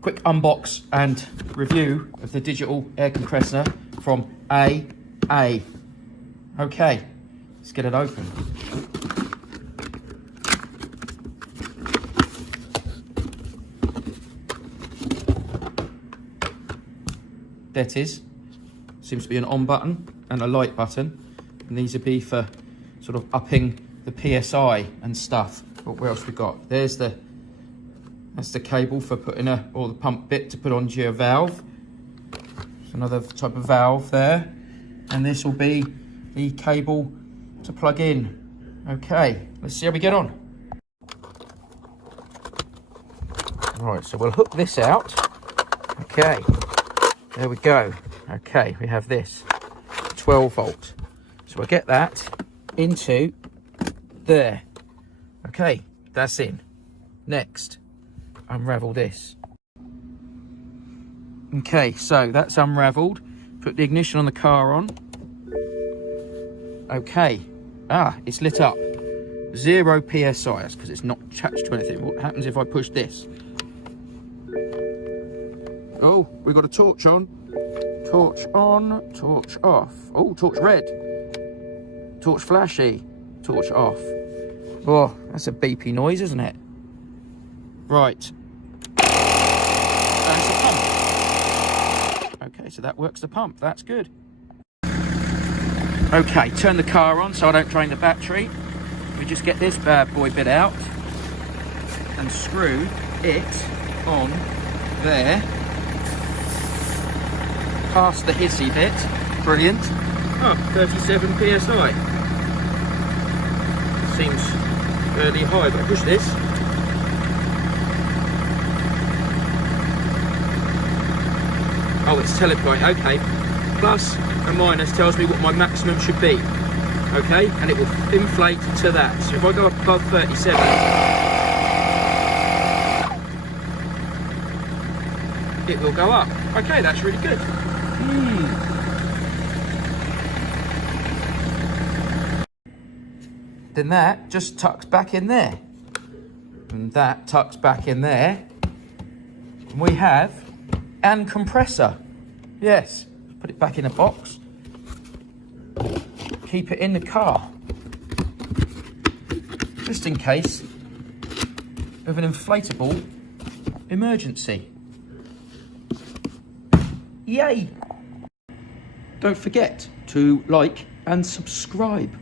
Quick unbox and review of the digital air compressor from AA. Okay, let's get it open. There it is. Seems to be an on button and a light button. And these would be for sort of upping the PSI and stuff. But what else we got? That's the cable for putting or the pump bit to put onto your valve. There's another type of valve there. And this will be the cable to plug in. Okay, let's see how we get on. Right, so we'll hook this out. Okay, there we go. Okay, we have this 12 volt. So we'll get that into there. Okay, that's in. Next, unravel this. Okay, so that's unraveled. Put the ignition on the car on. Okay, it's lit up. 0 PSI, that's because it's not attached to anything. What happens if I push this? Oh, we got a torch on. Torch on, torch off. Oh, torch red. Torch flashy. Torch off. Oh, that's a beepy noise, isn't it? Right. That's the pump. Okay, so that works the pump. That's good. Okay, turn the car on so I don't drain the battery. We just get this bad boy bit out and screw it on there. Past the hissy bit. Brilliant. Oh, 37 PSI. Seems fairly high, but I push this. Oh, it's telepoint, okay. Plus and minus tells me what my maximum should be. Okay, and it will inflate to that. So if I go up above 37, it will go up. Okay, that's really good. Then that just tucks back in there. And that tucks back in there. And we have an compressor. Yes, put it back in a box. Keep it in the car. Just in case of an inflatable emergency. Yay! Don't forget to like and subscribe.